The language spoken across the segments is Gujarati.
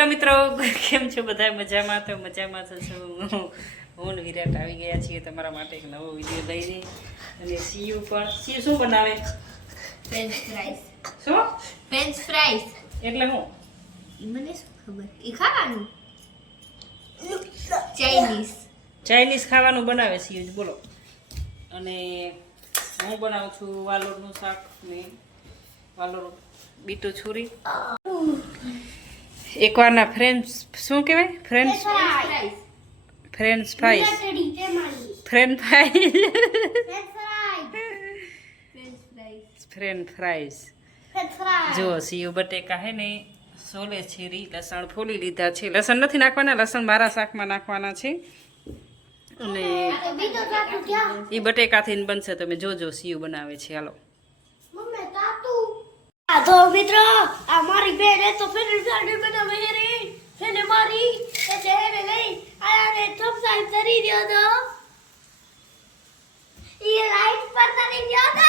હેલો મિત્રો કેમ છો બધા મજામાં? તો મજામાં છું. હું વિરાટ આવી ગયા છીએ તમારા માટે એક નવો વીડિયો લઈને. અને સીયુ પણ. સીયુ શું બનાવે? ફ્રેન્ચ ફ્રાઈસ શું? ફ્રેન્ચ ફ્રાઈસ એટલે હું? મને શું ખબર? એ ખાવાનું? ચાઇનીઝ ચાઇનીઝ ખાવાનું બનાવે સીયુ બોલો. અને હું બનાવું છું વાલોરનું શાક ને વાલોર બીટું છુરી. એકવારના ફ્રેન્ચ શું કહેવાય? French French fries French fries French French fries જો સીયુ બટેકા હે ને સોલે છીરી લસણ ફોલી લીધા છે. લસણ નથી નાખવાના લસણ મારા શાકમાં નાખવાના છે. અને એ બટેકાથી બનશે તમે જોજો સીયુ બનાવે છે. હાલો. તો મિત્રો અમારી બેન એ તો ફેરી સાડી બનાવે છે રે એને મારી એટલે એને લઈ આને દ્યો તો? એ લાઈટ પર તરી ગયો તો?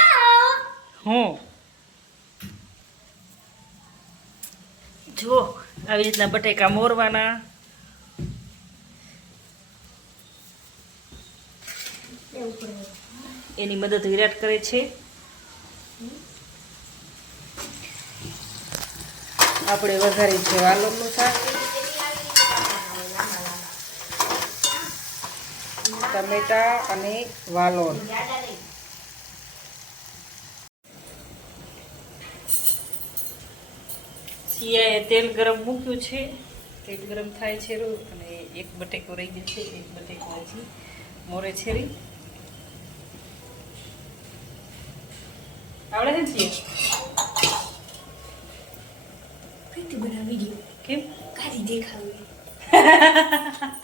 હું? જો, આવી રીતના બટેકા મોરવાના. એની મદદ વિરાટ કરે છે. આપણે વઘારી છે વાલોરનું શાક ટમેટા અને વાલોર સિયાએ તેલ ગરમ મૂક્યું છે. તેલ ગરમ થાય છે અને એક બટેકો રહી ગયો છે એક બટેકો હજી મોરે છેરી. આવડે છે ને સિયા બનાવી કેમ? કાઢી દેખાવી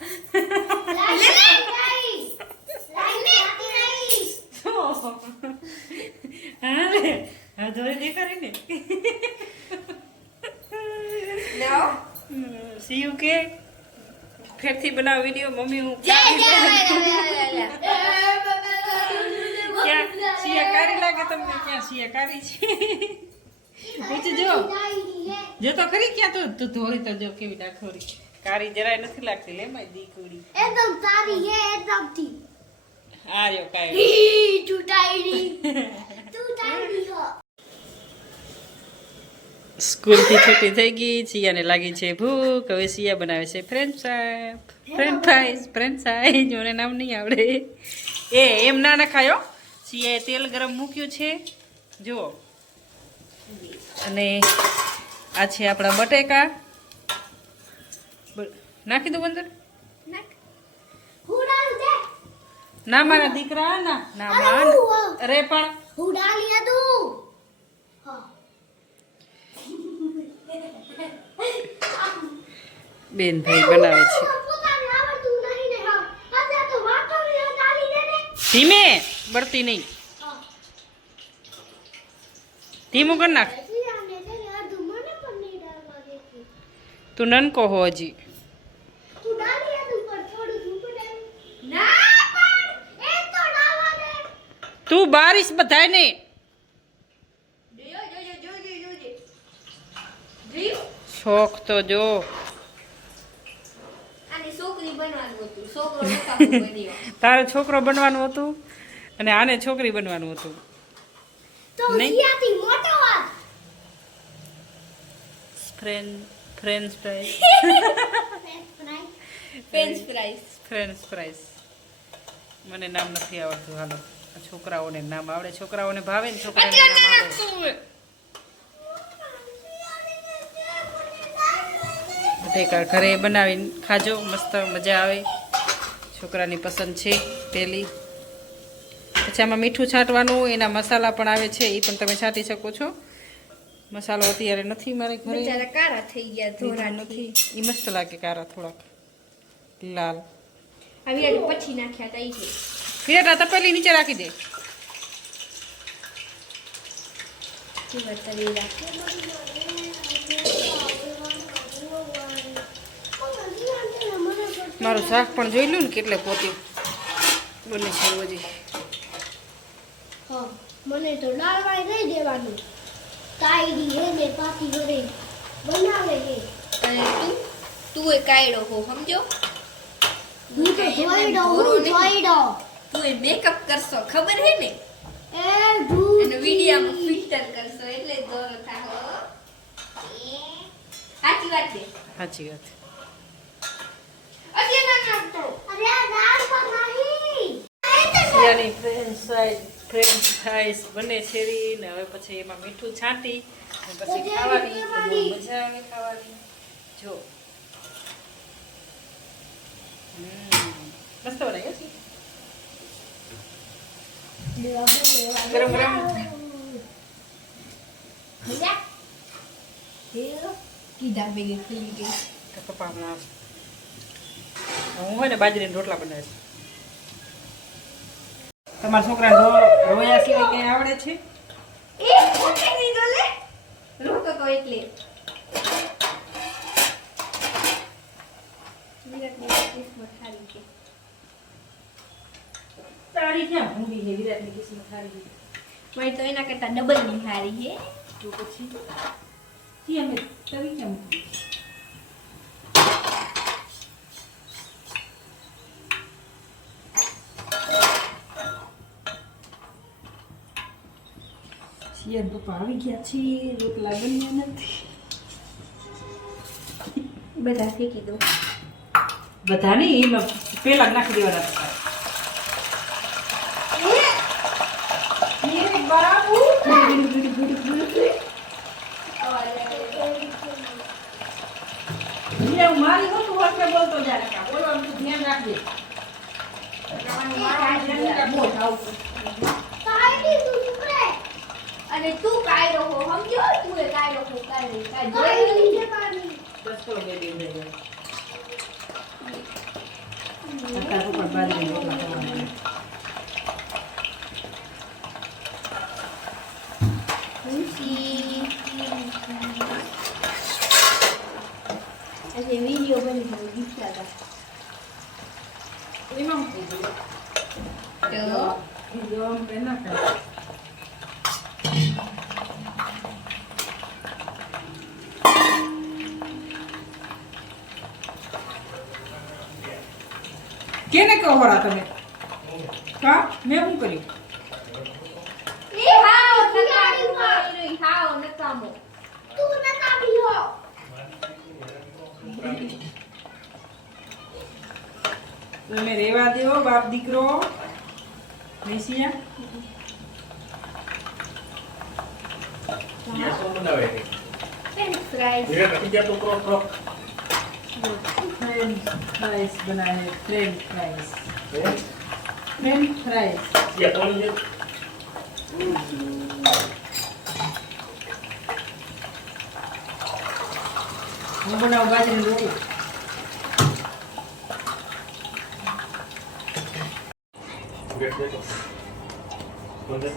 હા લે હા ધોરી દેખાડી ને સીયુ કે ફેરથી બનાવ વીડિયો મમ્મી હું ક્યાં સિયા કારી લાગે તમને? ક્યાં સિયા કારી છે પૂછી જો જો તો ખરી ક્યાં તો? તું ધોળી તો જો કેવી ડાખોરી. કારી જરાય નથી લાગતી લે મારી દીકરી. એકદમ સારી હે એકદમથી આ જો કાઈ તું ટાઈડી તું હો. સ્કૂલથી છૂટી થઈ ગઈ સિયાને લાગી છે ભૂખ. હવે સિયા બનાવે છે French fry French fries French fries મને નામ નહીં આવડે. એ એમ ના નખાયો સિયાએ તેલ ગરમ મૂક્યું છે. જુઓ. અને આ છે આપણા બટેકા. નાખી દઉં દે ના મારા દીકરા ના. ના અરે પણ હું ડાલી હતું હા બેન ભાઈ બનાવે છે. ધીમે બળતી નહીં. ધીમું કરી નાખ. તું નનકો હો હજી. તું બારીશ બધાય ને જોયો જોયો જોજો જોજો જોયો. શોખ તો જો આને છોકરી બનવાનું હતું છોકરો નકામો બન્યો તારે છોકરો બનવાનું હતું અને આને છોકરી બનવાનું હતું. ફ્રેન્ચ ફ્રાઈસ મને નામ નથી આવડતું હાલો. છોકરાઓને નામ આવડે. છોકરાઓને ભાવે ને છોકરાને નામ આવડે. ઘરે બનાવીને ખાજો મસ્ત મજા આવે. છોકરાની પસંદ છે પેલી. પછી આમાં મીઠું છાંટવાનું એના મસાલા પણ આવે છે એ પણ તમે છાંટી શકો છો. મસાલો અત્યારે નથી મારે ઘરે. કાળા થઈ ગયા ધોરા નથી. એ મસ્ત લાગે કારા થોડાક. લાલ. આવી પછી નાખ્યા તા ઈ છે વિરાટ તપેલી નીચે રાખી દે. કેવા મારું શાક પણ જોઈ લઉં ને કેટલે પોતી બને છે હજી. હા મને તો ડાળવાય નહીં દેવાનું. કાયડી હે ને પાકી વડે બનાવે હે. અને તું? તું એ કાયડો હો સમજો? હું તો જોઈડો હું જોઈડો તું એ મેકઅપ કરશો ખબર હે ને? એ ભૂત અને વિડીયોમાં ફિલ્ટર કરશો એટલે દોરો થાહો. સાચી વાત છે સાચી વાત. એટલે ના નાખતો અરે આ દાળ પણ નહીં સિયાની ફ્રેન્ચ ફ્રાઈસ બને છે ને હવે પછી એમાં મીઠું છાંટી પછી ખાવાની મજા આવે ખાવાની. જો. મસ્ત બનાવ્યો છે? ગરમ ગરમ? કીધા ભેગી ખુલી ગઈ પપ્પા હમણાં હું હોય ને બાજરીના રોટલા બનાવીશ. તમારા છોકરા રોયા સિવાય કઈ આવડે છે? તારી ક્યાં ભૂંડી છે? વિરાટની કિસ્મત સારી છે. મારી તો એના કરતા ડબલની સારી છે. તો પછી? કેમ તવી કેમ શિયાળ પપ્પા આવી ગયા છે રોટલા બન્યા નથી બધા ફેંકી દો બધા નહીં એમાં પેલા જ નાખી દેવાના હતા મારી હોતું બોલતો જાય બોલવાનું ધ્યાન રાખજે અને તું કાયરો હો સમજો તું એ કાયરો હો કાયરો કાય કાઈ જોઈ નીચે પાણી બસ તો બે બે જાય રોટલા ખાવાના. આજે વિડિયો બની ગયો હતા એમાં તો? આમ કેને કહો હરા તમે કા મેં શું કર્યું એ હાવ નકામી મારી હાવ નકામો તું નકામી હો તમે રેવા દો બાપ દીકરો મેસિયા Ya son બનાવે છે ફ્રેન્ચ ફ્રાઈઝ ધીરે રાખી જા તો ક્રોક ક્રોક ફ્રેન્ચ ફ્રાઈસ બનાવે ફ્રેન્ચ ફ્રાઈસ હે ફ્રેન્ચ ફ્રાઈસ યા કોણ છે હું બનાવું બાજરીનું રોટલા ગેટ દે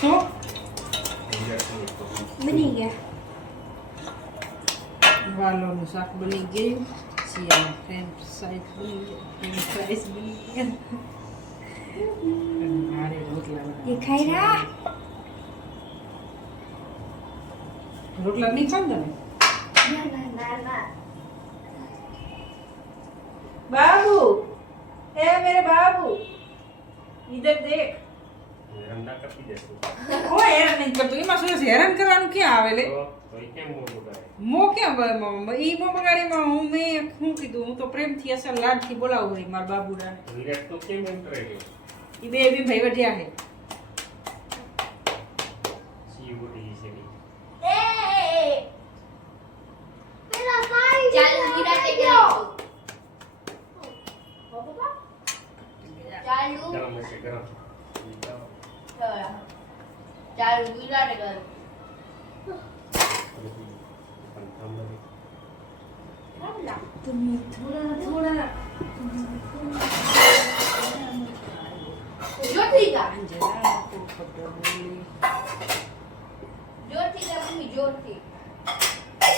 તો કોણ છે શું બની ગયા વાલોનું શાક બની ગયું શિયાળા ફ્રેન્ચ ફ્રાઈસ બની ગયા ફ્રેન્ચ ફ્રાઈસ બની ગયા અને મારે રોટલા બનાવવા. દેખાય રા રોટલા નહીં ખાવ તમે ના ના ના ના બાબુ એ મેરે બાબુ ઇધર દેખ રંડા કાપી દેશું કોઈ હેરાન કરવાનું ક્યાં આવે લે? તો કેમ મોટું મો ક્યાં બ- મ- મ- મો બગાડીમાં હું મેં શું કીધું? હું તો પ્રેમથી અસલ લાડથી બોલાવું મારા બાબુડાને. ઈ બે બી ભાઈ વધ્યા છે સી બોડી છે ની એ પેલા કાઈ ચાલ વિરાટે કરી ચાલુ ગરમ હશે ગરમ ચાલુ વિરાટે કર તમે થોડા થોડા જોરથી.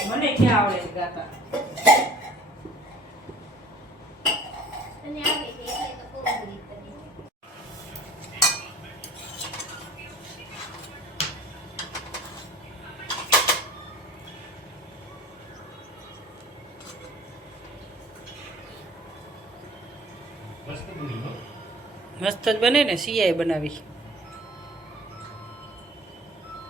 મને ક્યાં આવડે ગાતા અને આવે છે એટલે તો પૂરું કરી કરી મસ્ત જ બને ને સિયાએ બનાવી.